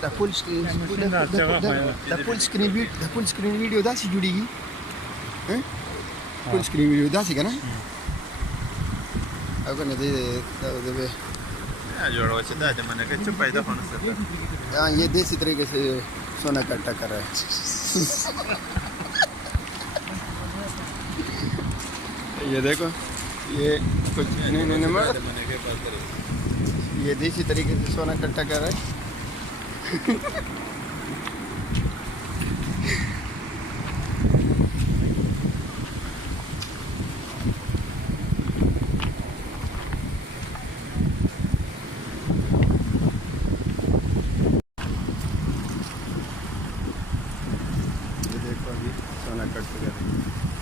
The full screen, the full screen video दा सी जुड़ेगी, हैं? Full screen video दा सी क्या ना? अब कौन दे दे जोड़ो अच्छे दादे मने के चुप पैदा होने से हाँ ये देसी तरीके से सोना इकट्ठा कर रहा है ये देखो ये कुछ नहीं मर ये देसी तरीके से सोना इकट्ठा कर रहा है ये देखो अभी सोना कट गया